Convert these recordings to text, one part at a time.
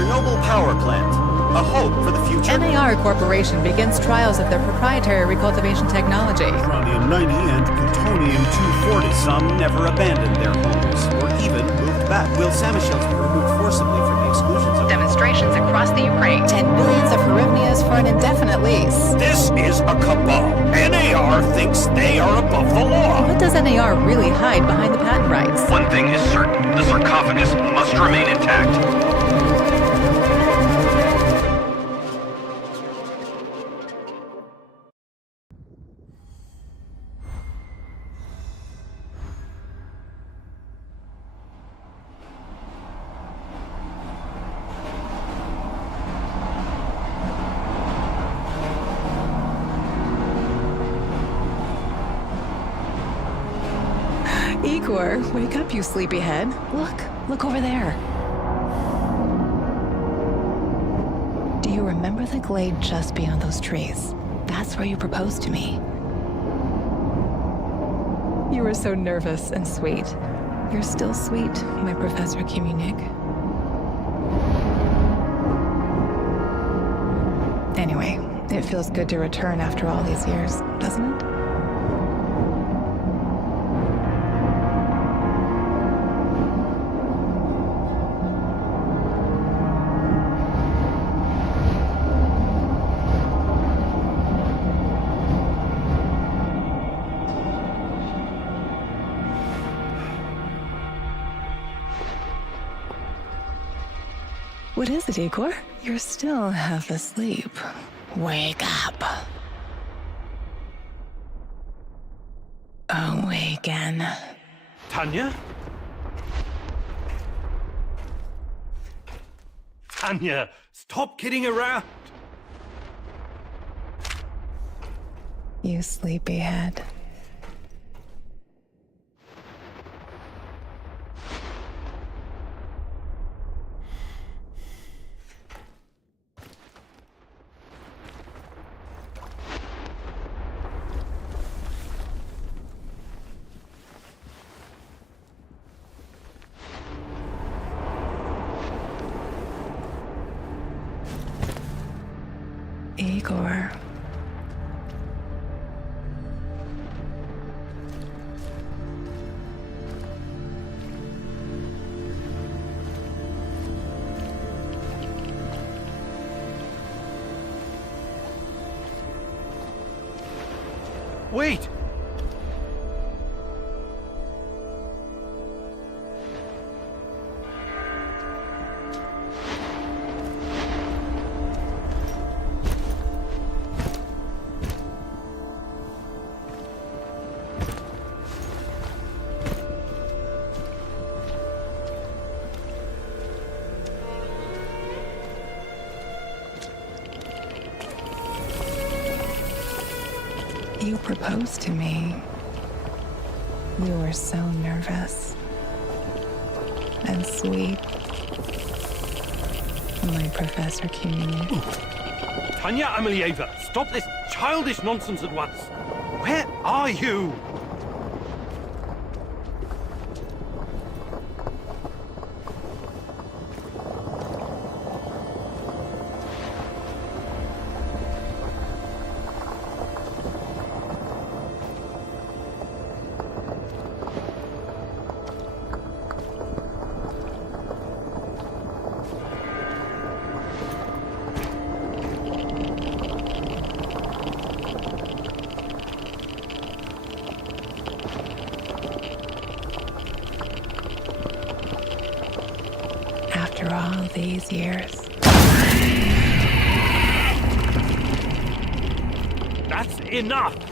Chernobyl power plant, a hope for the future. NAR Corporation begins trials of their proprietary recultivation technology. Uranium-90 and plutonium-240. Some never abandoned their homes, or even moved back. Will Samashells be removed forcibly from the exclusion zone? Demonstrations across the Ukraine. 10 billions of hryvnias for an indefinite lease. This is a cabal. NAR thinks they are above the law. What does NAR really hide behind the patent rights? One thing is certain, the sarcophagus must remain intact. Igor, wake up, you sleepyhead. Look over there. Do you remember the glade just beyond those trees? That's where you proposed to me. You were so nervous and sweet. You're still sweet, my Professor Kimunik. Anyway, it feels good to return after all these years, doesn't it? What is it, Igor? You're still half asleep. Wake up. Awaken. Tanya? Tanya, stop kidding around! You sleepyhead. Igor. Wait! You proposed to me. You were so nervous and sweet, my Professor Kimunik. Tanya Amelieva, stop this childish nonsense at once! Where are you? these years. That's enough!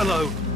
alone.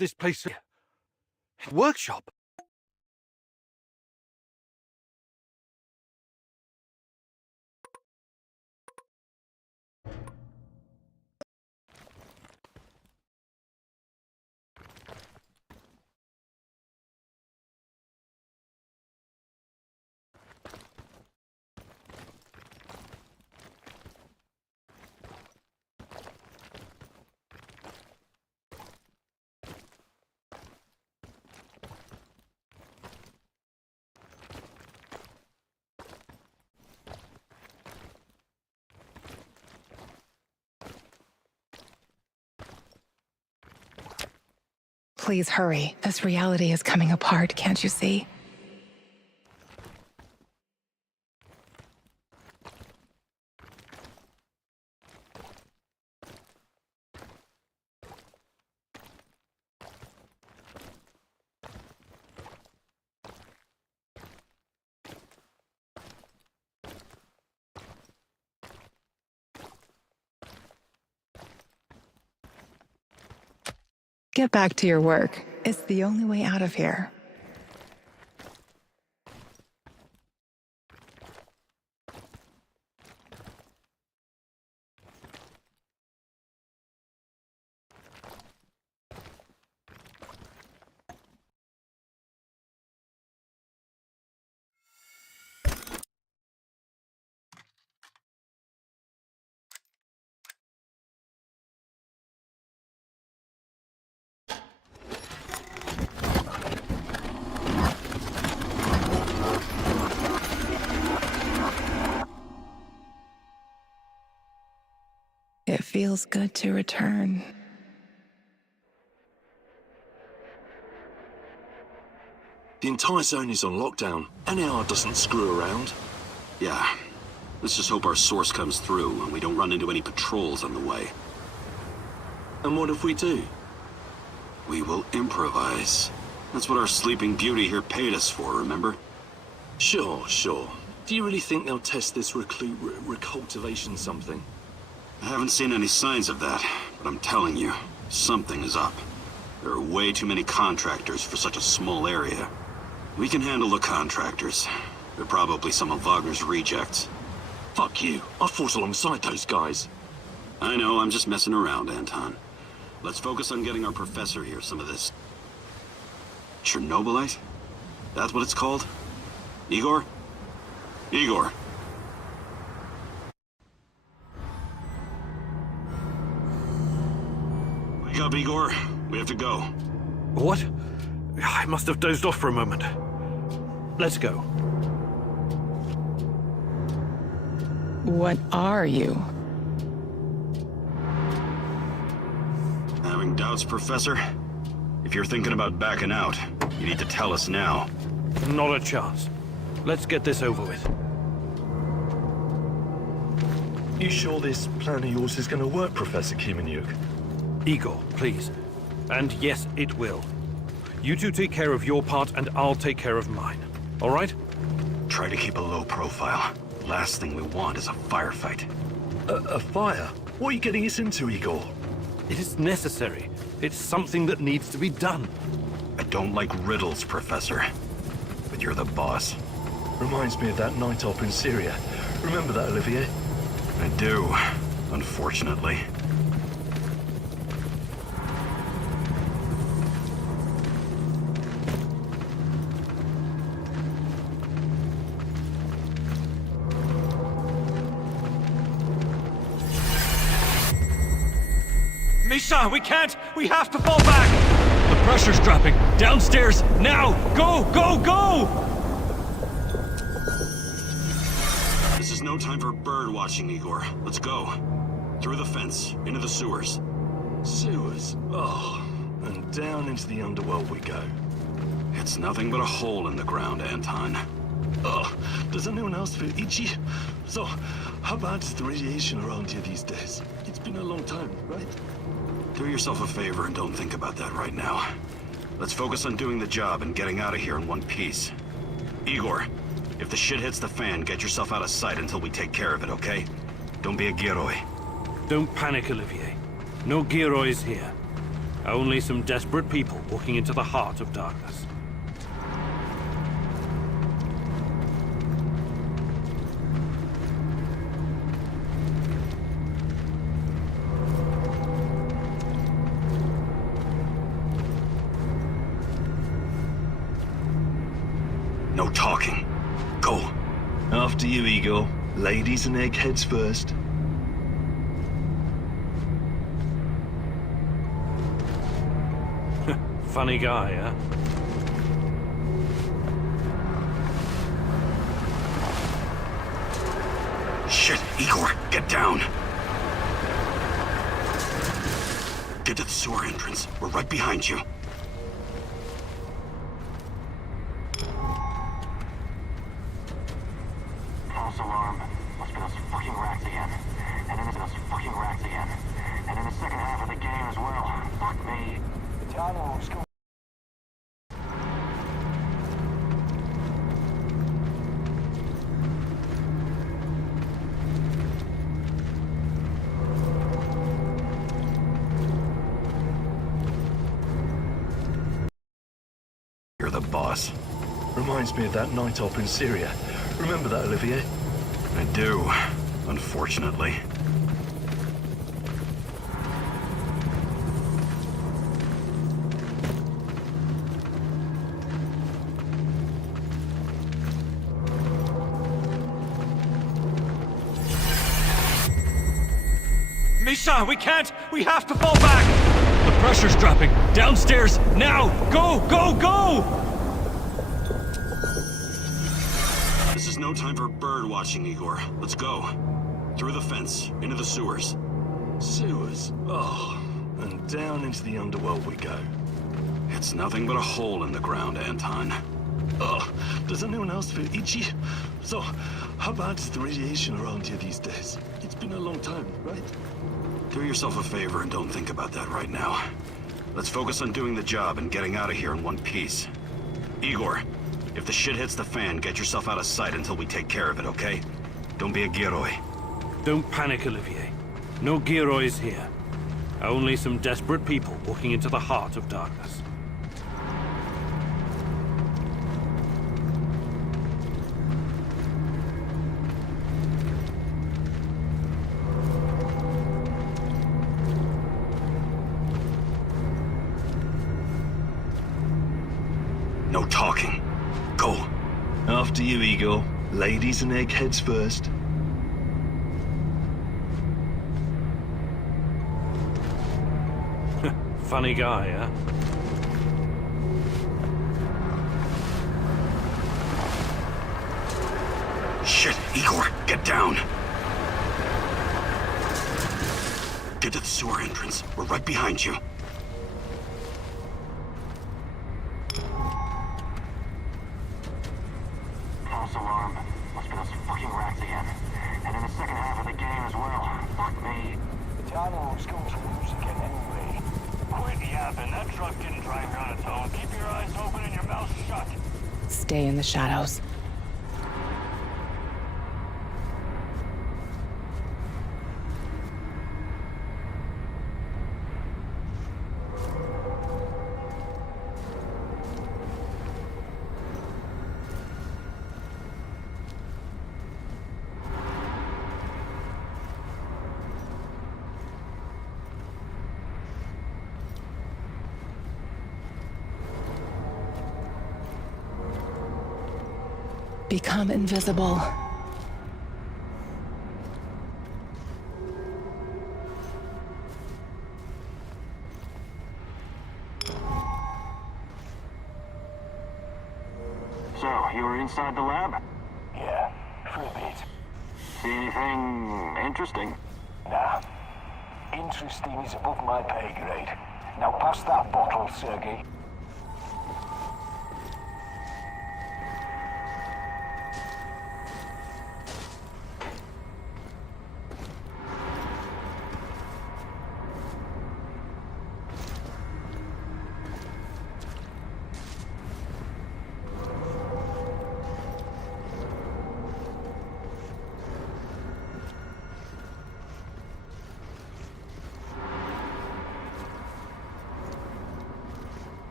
this place a workshop? Please hurry. This reality is coming apart, can't you see? Get back to your work. It's the only way out of here. It feels good to return. The entire zone is on lockdown. NAR doesn't screw around. Yeah. Let's just hope our source comes through and we don't run into any patrols on the way. And what if we do? We will improvise. That's what our Sleeping Beauty here paid us for, remember? Sure. Do you really think they'll test this recultivation something? I haven't seen any signs of that, but I'm telling you, something is up. There are way too many contractors for such a small area. We can handle the contractors. They're probably some of Wagner's rejects. Fuck you. I fought alongside those guys. I know, I'm just messing around, Anton. Let's focus on getting our professor here some of this... Chernobylite? That's what it's called? Igor? Igor. Wake up, Igor. We have to go. What? I must have dozed off for a moment. Let's go. What are you? Having doubts, Professor? If you're thinking about backing out, you need to tell us now. Not a chance. Let's get this over with. You sure this plan of yours is going to work, Professor Kimenyuk? Igor, please. And yes, it will. You two take care of your part and I'll take care of mine. All right? Try to keep a low profile. Last thing we want is a firefight. A fire? What are you getting us into, Igor? It is necessary. It's something that needs to be done. I don't like riddles, Professor. But you're the boss. Reminds me of that night op in Syria. Remember that, Olivier? I do, unfortunately. Misha, we can't! We have to fall back! The pressure's dropping. Downstairs, now! Go, go, go! This is no time for bird watching, Igor. Let's go. Through the fence, into the sewers. Sewers? Oh, and down into the underworld we go. It's nothing but a hole in the ground, Anton. Oh, does anyone else feel itchy? So, how bad is the radiation around here these days? It's been a long time, right? Do yourself a favor and don't think about that right now. Let's focus on doing the job and getting out of here in one piece. Igor, if the shit hits the fan, get yourself out of sight until we take care of it, okay? Don't be a Gheroi. Don't panic, Olivier. No Gherois here. Only some desperate people walking into the heart of darkness. No talking. Go. After you, Igor. Ladies and eggheads first. Funny guy, huh? Shit, Igor, get down. Get to the sewer entrance. We're right behind you. False alarm. Must be those fucking rats again. And then those fucking rats again. And in the second half of the game as well. Fuck me. You're the boss. Reminds me of that night op in Syria. Remember that, Olivier? I do, unfortunately. Misha, we can't! We have to fall back! The pressure's dropping. Downstairs, now! Go, go, go! This is no time for bird watching, Igor. Let's go. Through the fence, into the sewers. Sewers. Oh, and down into the underworld we go. It's nothing but a hole in the ground, Anton. Oh, does anyone else feel itchy? So, how bad is the radiation around here these days? It's been a long time, right? Do yourself a favor and don't think about that right now. Let's focus on doing the job and getting out of here in one piece. Igor, if the shit hits the fan, get yourself out of sight until we take care of it, okay? Don't be a Gieroi. Don't panic, Olivier. No Giroids here. Only some desperate people walking into the heart of darkness. No talking. Go. After you, Igor. Ladies and eggheads first. Funny guy, huh? Shit, Igor, get down. Get to the sewer entrance. We're right behind you. False alarm. Must be those fucking rats again. And in the second half of the game as well. Fuck me. I know it's going to lose again anyway. Quit yapping. That truck didn't drive here on its own. Keep your eyes open and your mouth shut. Stay in the shadows. Become invisible. So, you were inside the lab? Yeah, for a bit. See anything interesting? Nah. Interesting is above my pay grade. Now pass that bottle, Sergey.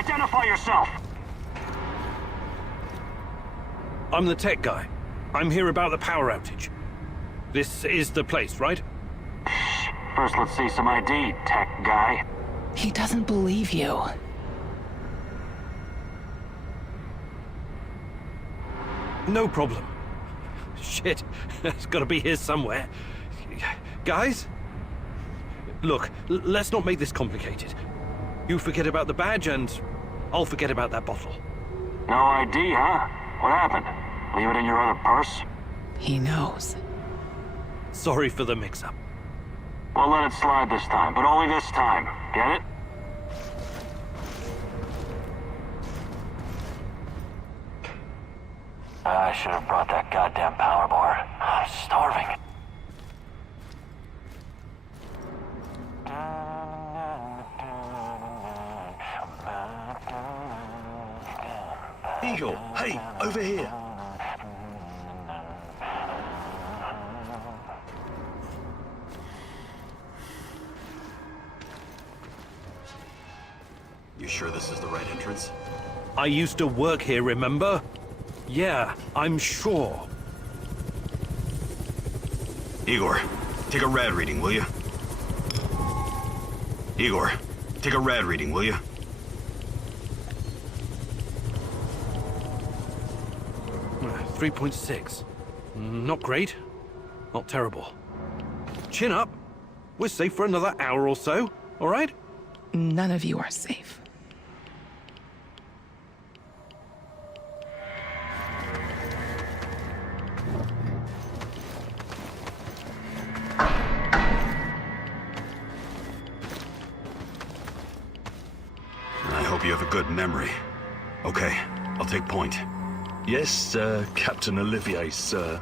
Identify yourself! I'm the tech guy. I'm here about the power outage. This is the place, right? First, let's see some ID, tech guy. He doesn't believe you. No problem. Shit, it's gotta be here somewhere. Guys? Look, let's not make this complicated. You forget about the badge and I'll forget about that bottle. No ID, huh? What happened? Leave it in your other purse? He knows. Sorry for the mix-up. We'll let it slide this time, but only this time. Get it? I should have brought that goddamn power bar. I'm starving. Eagle, hey, over here. You sure this is the right entrance? I used to work here, remember? Yeah, I'm sure. Igor, take a rad reading, will you? Igor, take a rad reading, will you? Uh, 3.6. Not great. Not terrible. Chin up. We're safe for another hour or so, all right? None of you are safe. I hope you have a good memory. Okay, I'll take point. Yes, Captain Olivier, sir.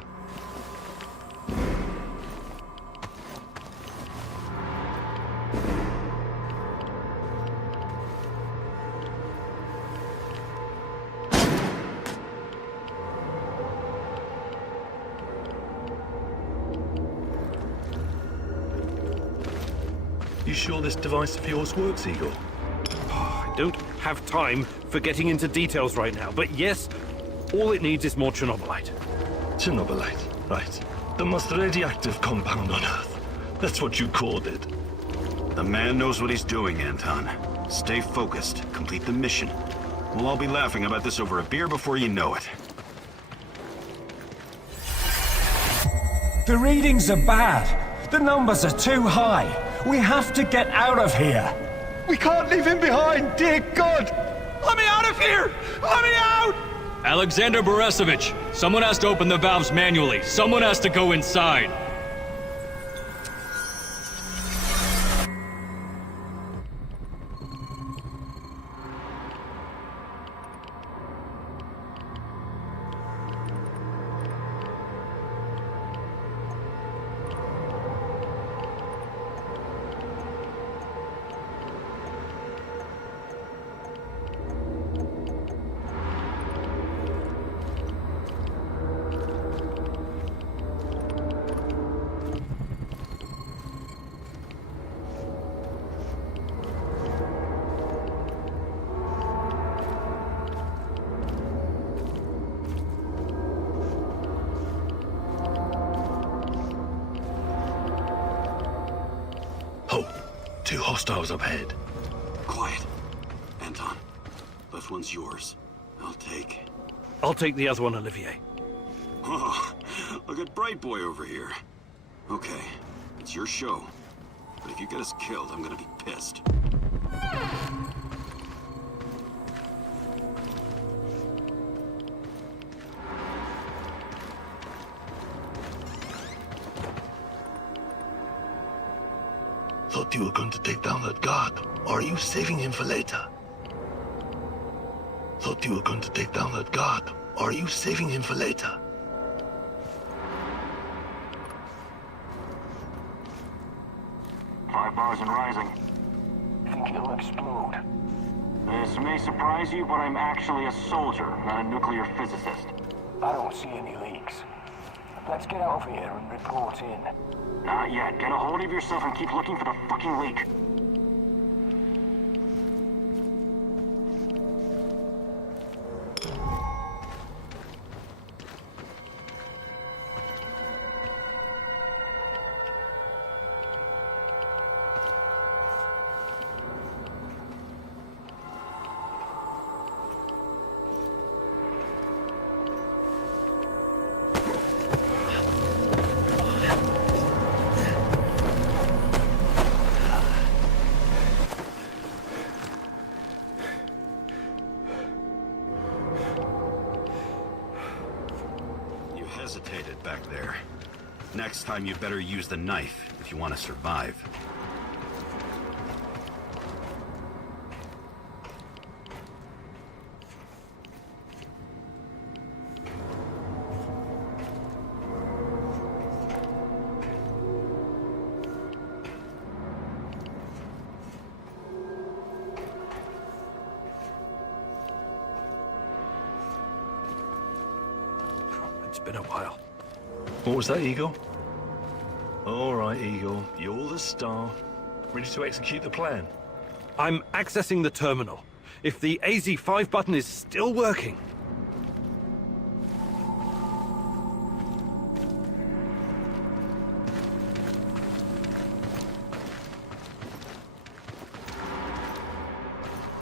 You sure this device of yours works, Eagle? I don't have time for getting into details right now, but yes, all it needs is more Chernobylite. Chernobylite, right. The most radioactive compound on Earth. That's what you called it. The man knows what he's doing, Anton. Stay focused, complete the mission. We'll all be laughing about this over a beer before you know it. The readings are bad. The numbers are too high. We have to get out of here. We can't leave him behind, dear God! Let me out of here! Let me out! Alexander Borisovich, someone has to open the valves manually. Someone has to go inside. Two hostiles up ahead. Quiet. Anton, left one's yours. I'll take the other one, Olivier. Oh, look at Bright Boy over here. Okay, it's your show. But if you get us killed, I'm gonna be pissed. Thought you were going to take down that guard. Or are you saving him for later? Thought you were going to take down that guard. Or are you saving him for later? $5 bars and rising. Think it'll explode. This may surprise you, but I'm actually a soldier, not a nuclear physicist. I don't see any leaks. Let's get out of here and report in. Not yet. Get a hold of yourself and keep looking for the fucking leak. hesitated back there. Next time you better use the knife if you want to survive. It's been a while. What was that, Eagle? All right, Eagle. You're the star. Ready to execute the plan? I'm accessing the terminal. If the AZ5 button is still working...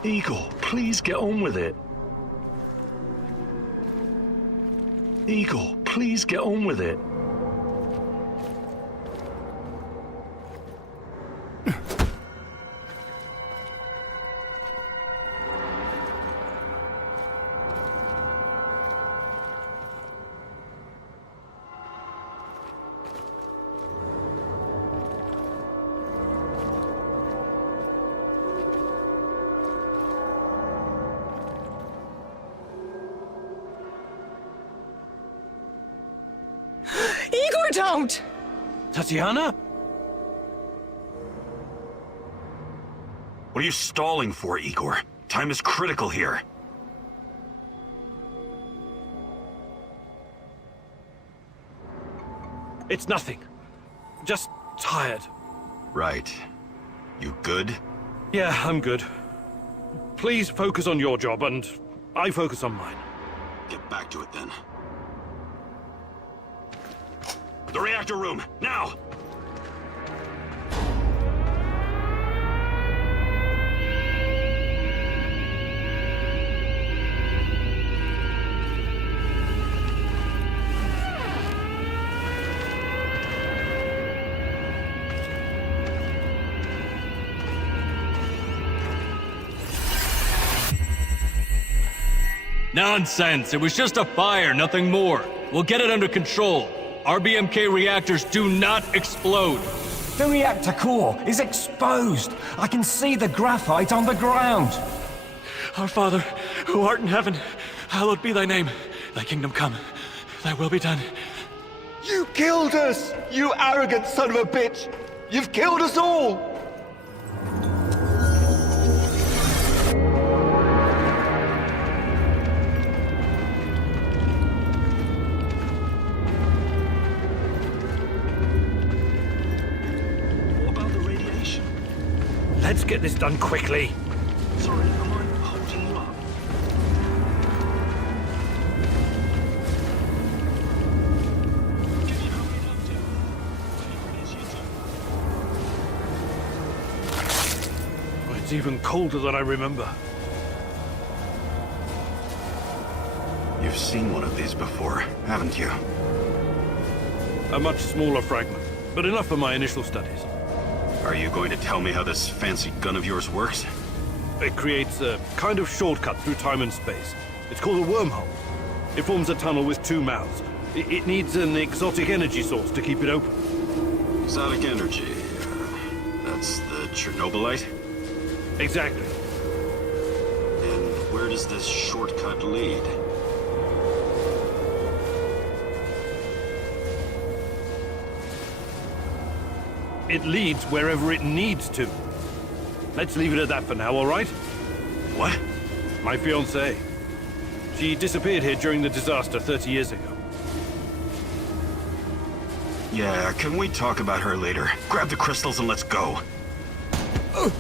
Eagle, please get on with it. Eagle, please get on with it. Don't! Tatiana? What are you stalling for, Igor? Time is critical here. It's nothing. Just tired. Right. You good? Yeah, I'm good. Please focus on your job, and I focus on mine. Get back to it, then. The reactor room, now! Nonsense! It was just a fire, nothing more. We'll get it under control. RBMK reactors do not explode. The reactor core is exposed. I can see the graphite on the ground. Our Father, who art in heaven, hallowed be thy name. Thy kingdom come, thy will be done. You killed us, you arrogant son of a bitch! You've killed us all! Let's get this done quickly. Sorry, am I holding you up? Can you help me, Doctor? Whatever it is you do. Oh, it's even colder than I remember. You've seen one of these before, haven't you? A much smaller fragment, but enough for my initial studies. Are you going to tell me how this fancy gun of yours works? It creates a kind of shortcut through time and space. It's called a wormhole. It forms a tunnel with two mouths. It needs an exotic energy source to keep it open. Exotic energy. That's the Chernobylite? Exactly. And where does this shortcut lead? It leads wherever it needs to. Let's leave it at that for now, all right? What? My fiancée. She disappeared here during the disaster 30 years ago. Yeah, can we talk about her later? Grab the crystals and let's go. Oh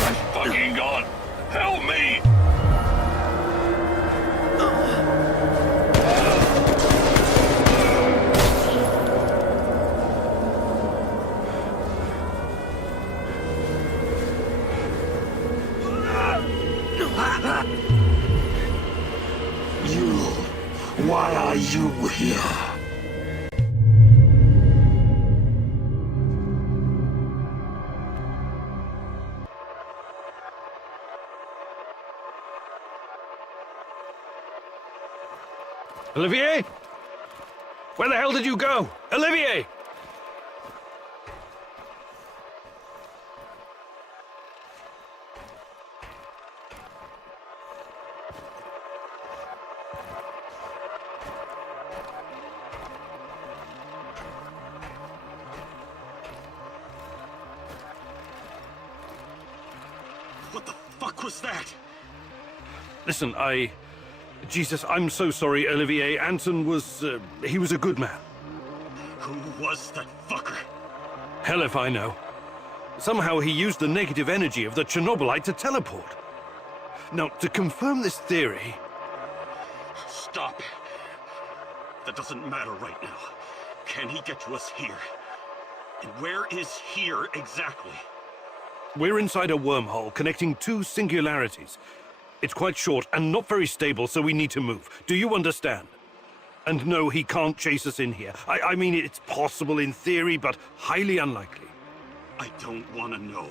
my fucking God! Help me! Why are you here? Olivier? Where the hell did you go? Olivier! What the fuck was that? Listen, Jesus, I'm so sorry, Olivier. Anton was, he was a good man. Who was that fucker? Hell if I know. Somehow he used the negative energy of the Chernobylite to teleport. Now, to confirm this theory... Stop. That doesn't matter right now. Can he get to us here? And where is here exactly? We're inside a wormhole connecting two singularities. It's quite short and not very stable, so we need to move. Do you understand? And no, he can't chase us in here. I mean, it's possible in theory, but highly unlikely. I don't want to know.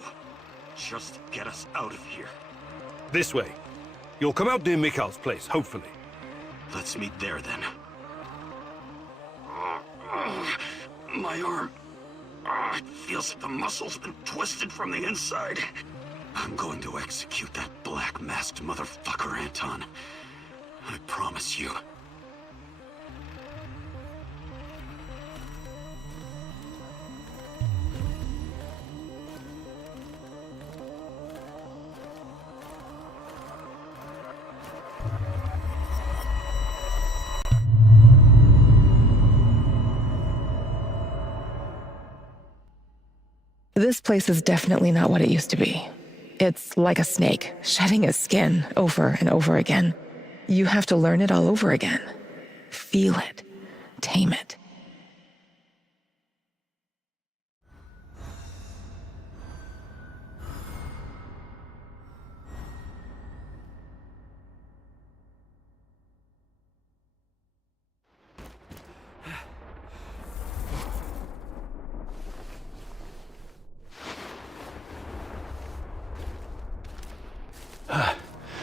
Just get us out of here. This way. You'll come out near Mikhail's place, hopefully. Let's meet there, then. My arm. It feels like the muscle's been twisted from the inside. I'm going to execute that black-masked motherfucker, Anton. I promise you. This place is definitely not what it used to be. It's like a snake, shedding its skin over and over again. You have to learn it all over again. Feel it. Tame it.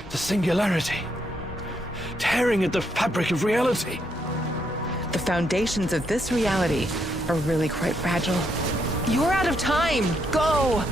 The singularity. Tearing at the fabric of reality. The foundations of this reality are really quite fragile. You're out of time! Go!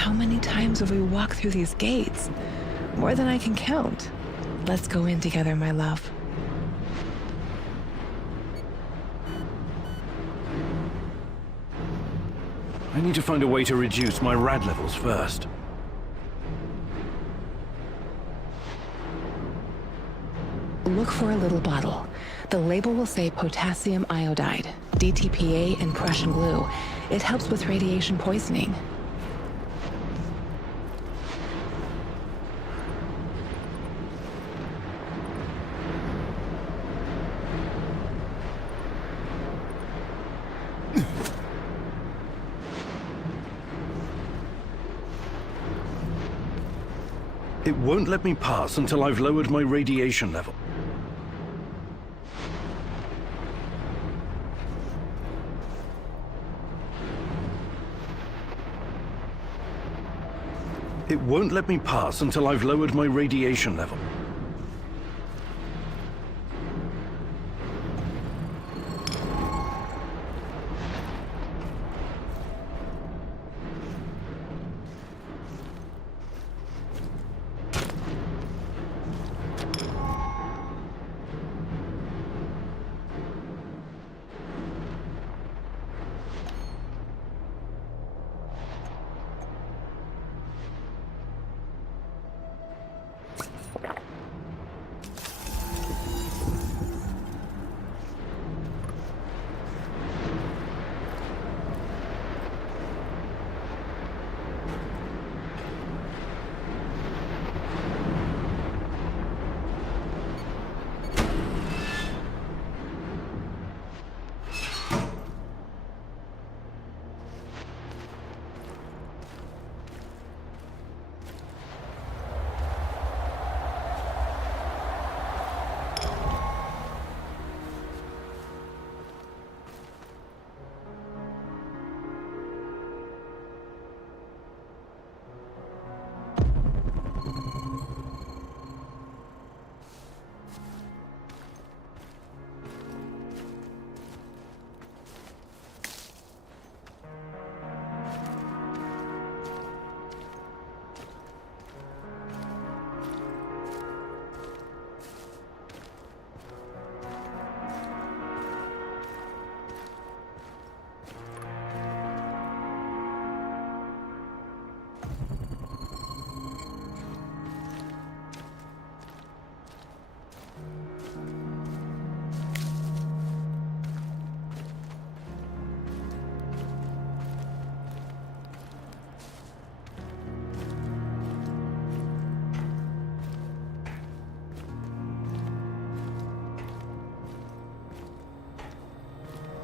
How many times have we walked through these gates? More than I can count. Let's go in together, my love. I need to find a way to reduce my rad levels first. Look for a little bottle. The label will say potassium iodide, DTPA, and Prussian blue. It helps with radiation poisoning. It won't let me pass until I've lowered my radiation level. It won't let me pass until I've lowered my radiation level.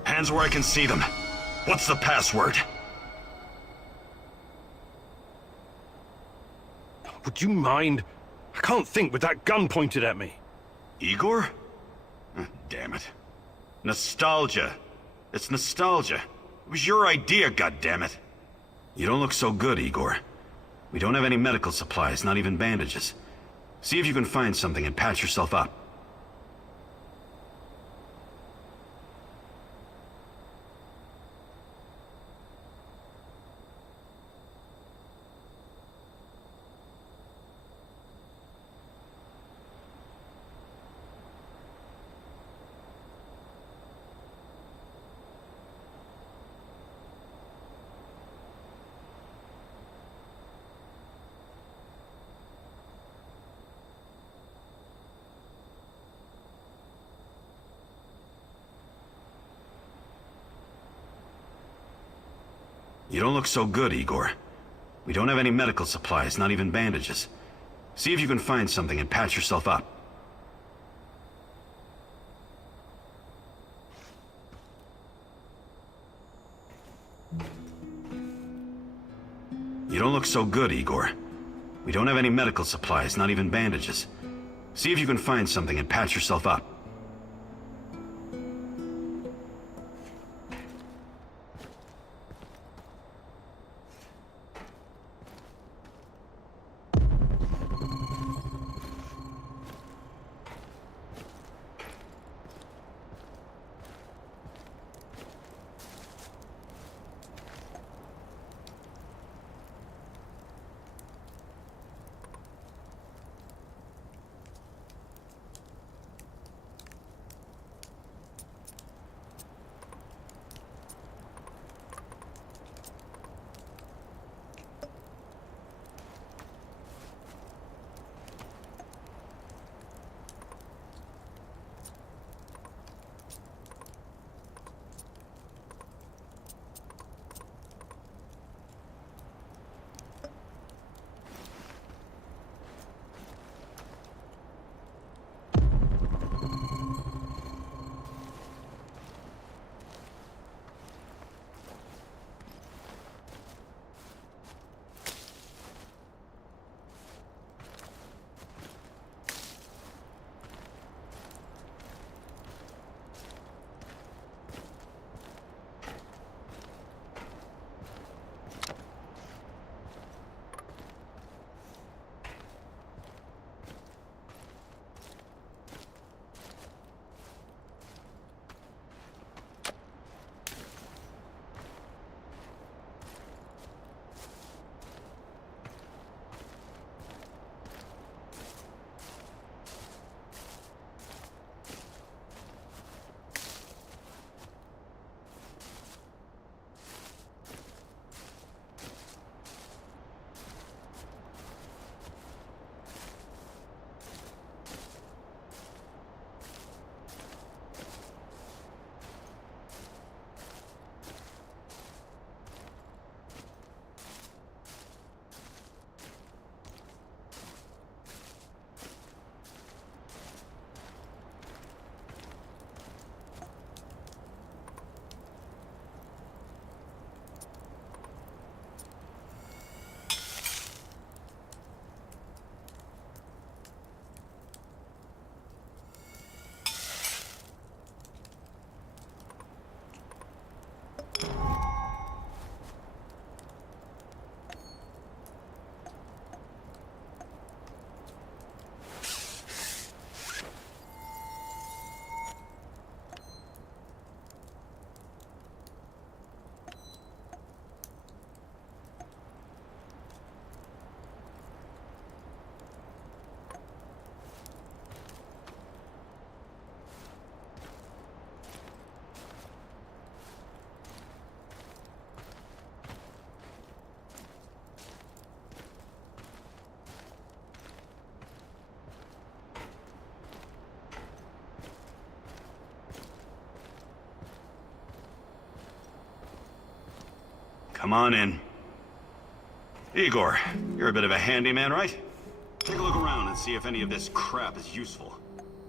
Hands where I can see them. What's the password? Would you mind? I can't think with that gun pointed at me. Igor? Damn it. Nostalgia. It's nostalgia. It was your idea, goddammit. You don't look so good, Igor. We don't have any medical supplies, not even bandages. See if you can find something and patch yourself up. You don't look so good, Igor. We don't have any medical supplies, not even bandages. See if you can find something and patch yourself up. You don't look so good, Igor. We don't have any medical supplies, not even bandages. See if you can find something and patch yourself up. Come on in. Igor, you're a bit of a handyman, right? Take a look around and see if any of this crap is useful.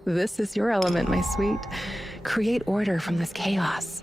This is your element, my sweet. Create order from this chaos.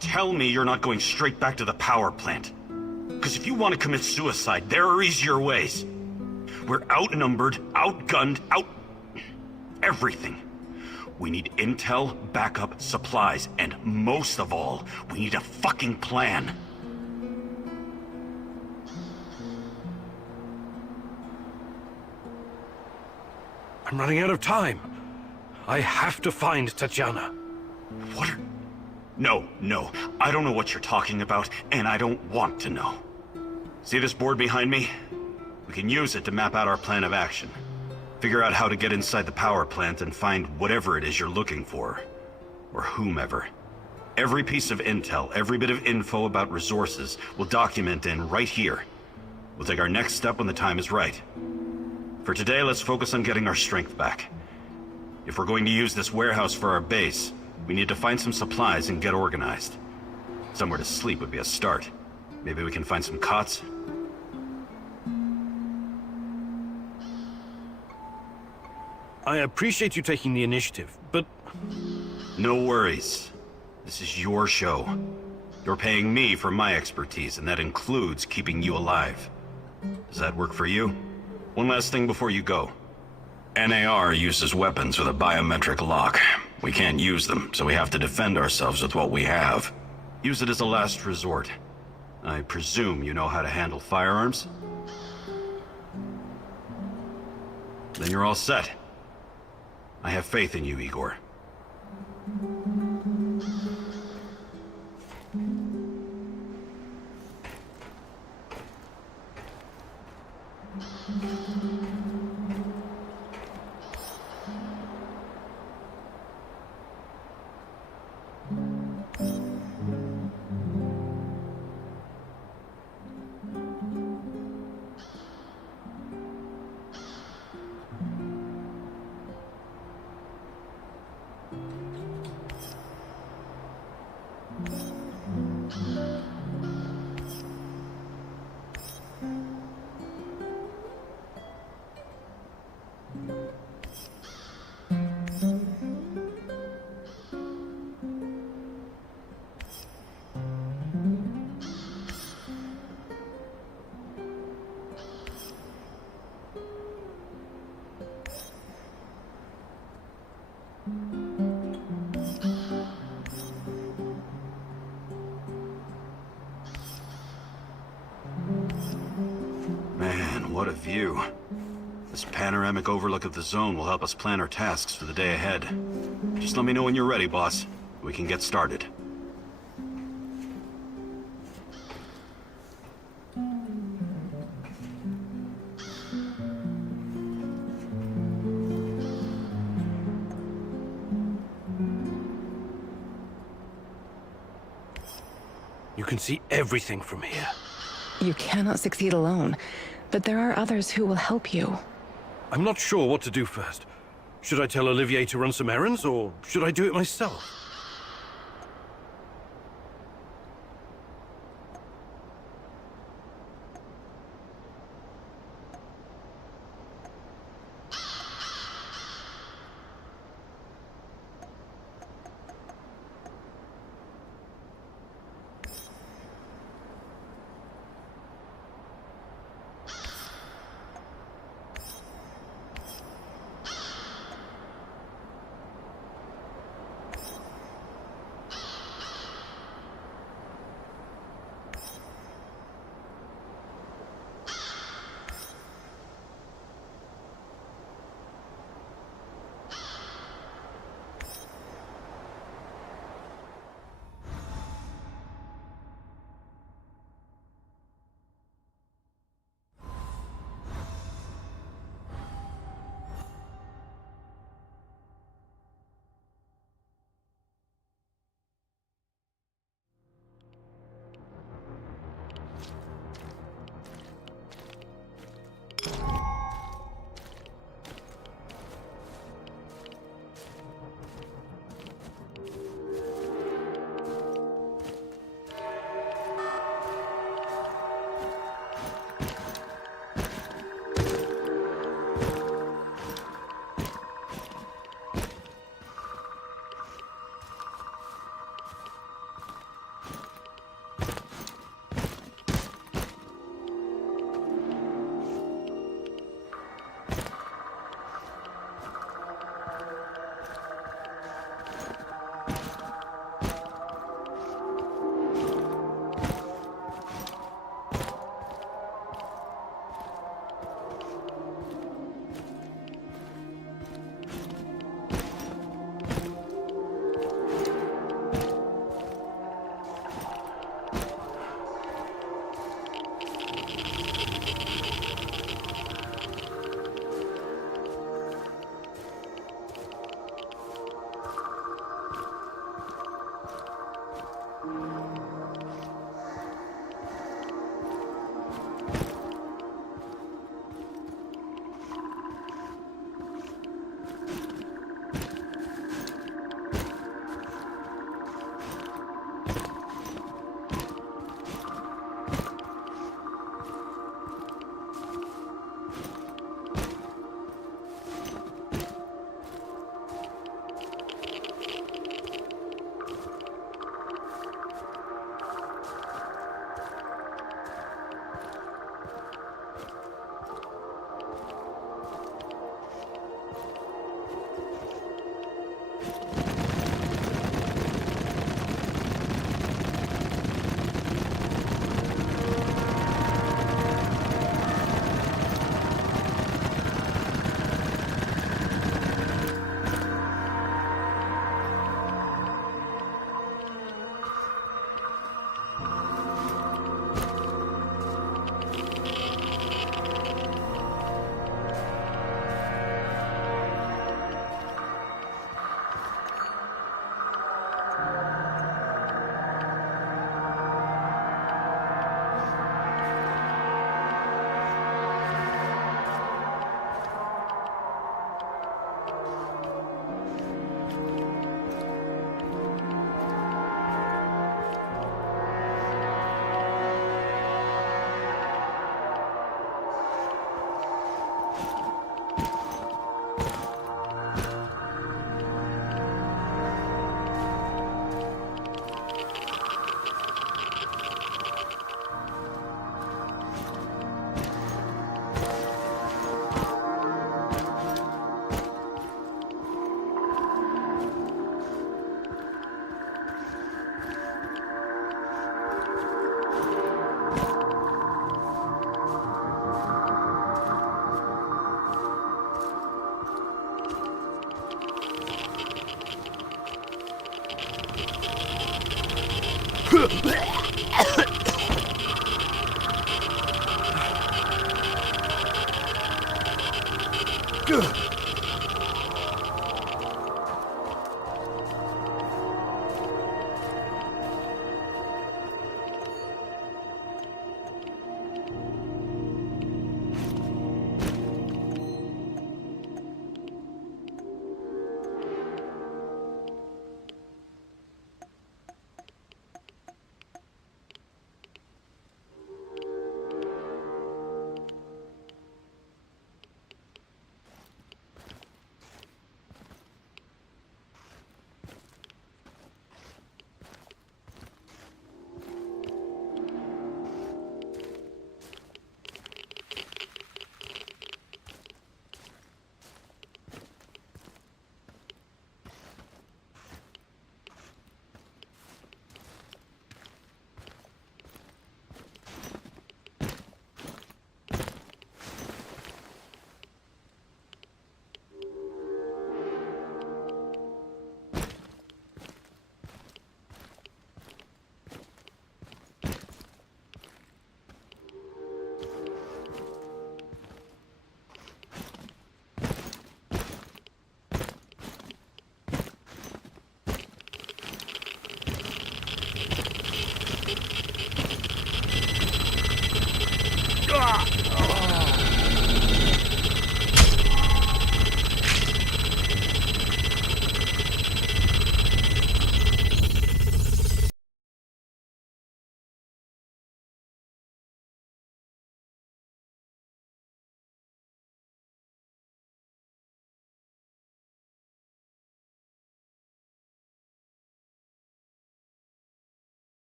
Tell me you're not going straight back to the power plant. Because if you want to commit suicide, there are easier ways. We're outnumbered, outgunned, everything. We need intel, backup, supplies, and most of all, we need a fucking plan. I'm running out of time. I have to find Tatiana. What are... No. I don't know what you're talking about, and I don't want to know. See this board behind me? We can use it to map out our plan of action. Figure out how to get inside the power plant and find whatever it is you're looking for. Or whomever. Every piece of intel, every bit of info about resources, we'll document in right here. We'll take our next step when the time is right. For today, let's focus on getting our strength back. If we're going to use this warehouse for our base, we need to find some supplies and get organized. Somewhere to sleep would be a start. Maybe we can find some cots. I appreciate you taking the initiative, but... No worries. This is your show. You're paying me for my expertise, and that includes keeping you alive. Does that work for you? One last thing before you go. NAR uses weapons with a biometric lock. We can't use them, so we have to defend ourselves with what we have. Use it as a last resort. I presume you know how to handle firearms? Then you're all set. I have faith in you, Igor. Man, what a view. This panoramic overlook of the zone will help us plan our tasks for the day ahead. Just let me know when you're ready, boss. We can get started. You can see everything from here. You cannot succeed alone, but there are others who will help you. I'm not sure what to do first. Should I tell Olivier to run some errands, or should I do it myself? Ah!